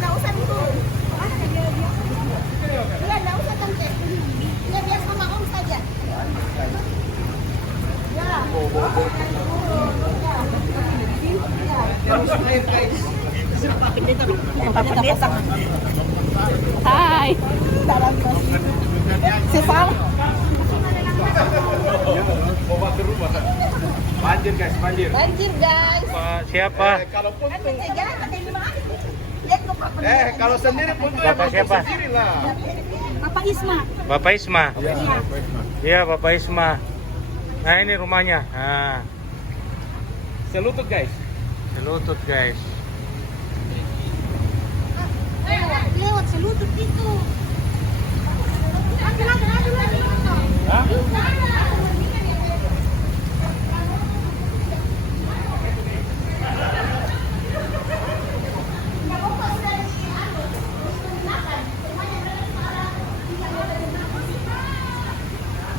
Nggak usah dulu. Iya, nggak usah tante. Iya, biar sama om saja. Ya. Hai. Sesal. Banjir guys, banjir. Banjir guys. Pak siapa? Kalau pun Jangan pakai lima. Lihat kok Pak. kalau sendiri pun tuh Bapak siapa? sendiri lah. Bapak Isma. Bapak Isma. Iya. Iya, Bapak Isma. Nah, ini rumahnya. Nah, Selutut guys. selutut guys. Lewat selutut itu. Lagi. Hah?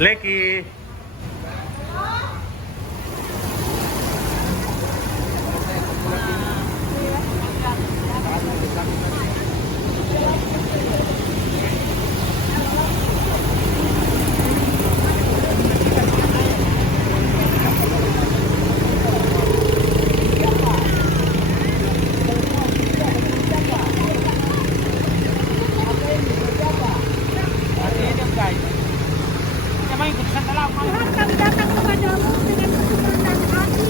Leki. Tuhan, kami datang kepadamu dengan kesukaran dan hati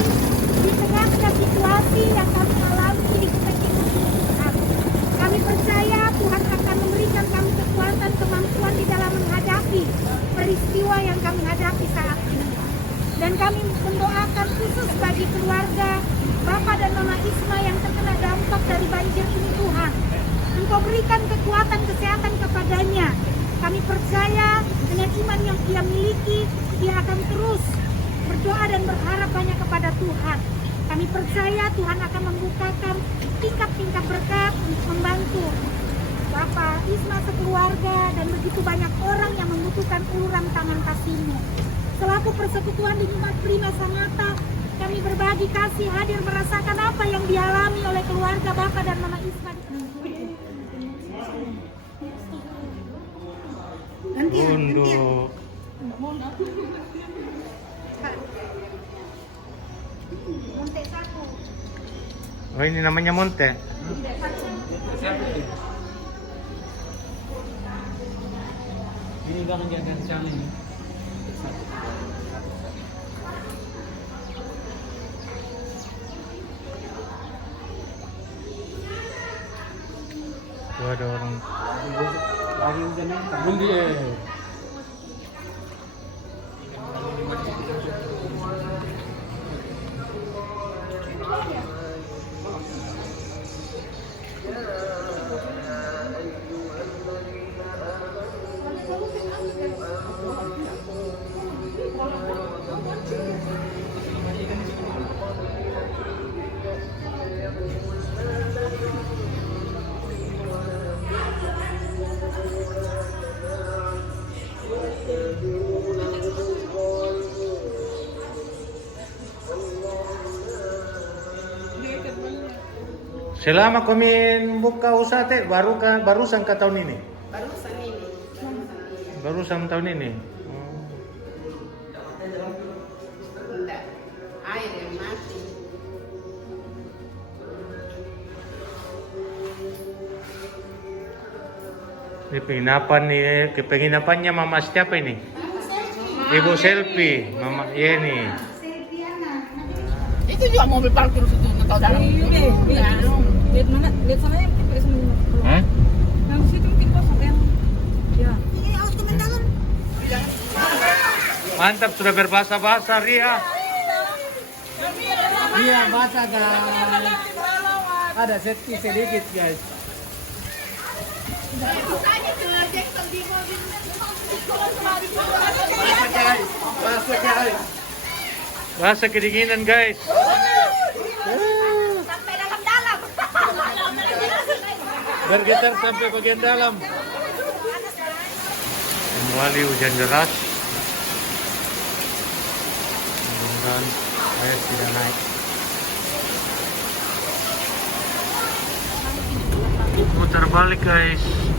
di tengah situasi yang kami alami di Tuhan. Kami percaya Tuhan akan memberikan kami kekuatan, kemampuan di dalam menghadapi peristiwa yang kami hadapi saat ini. Dan kami mendoakan khusus bagi keluarga Bapak dan Mama Isma yang terkena dampak dari banjir ini Tuhan. Engkau berikan kekuatan kesehatan kepadanya. Kami percaya dengan iman yang dia miliki, dia akan terus berdoa dan berharap banyak kepada Tuhan. Kami percaya Tuhan akan membukakan tingkat-tingkat berkat untuk membantu Bapak Isma sekeluarga dan begitu banyak orang yang membutuhkan uluran tangan kasih-Mu. Selaku persekutuan di Jumat Prima Sangatta, kami berbagi kasih, hadir merasakan apa yang dialami oleh keluarga Bapak dan Mama Isma. Untuk Monte satu. oh, ini namanya Monte. Ini bang yang kencang ini. Tuh ada orang. Lagi hujan nih. Belum dia. Selama kami buka usaha teh barusan ke tahun ini. Barusan ini. Barusan tahun ini. Enggak. Air yang mati. Ini penginapan nih, penginapannya Mama siapa ini? Ibu Selfie, Mama Yeni. Itu juga mobil parkir situ nggak tahu dalam. Lihat mana? Lihat sana yang kita semua. Hah? Yang situ mungkin kosong yang. Ya. Ini awas kementangan. Mantap sudah berbahasa-bahasa Ria. Iya basah guys. Ada safety sedikit guys. Basah guys. Bahasa kedinginan guys. Sampai dalam-dalam. Bergetar sampai bagian dalam. Kembali hujan deras. Dan air tidak naik. Muter balik guys.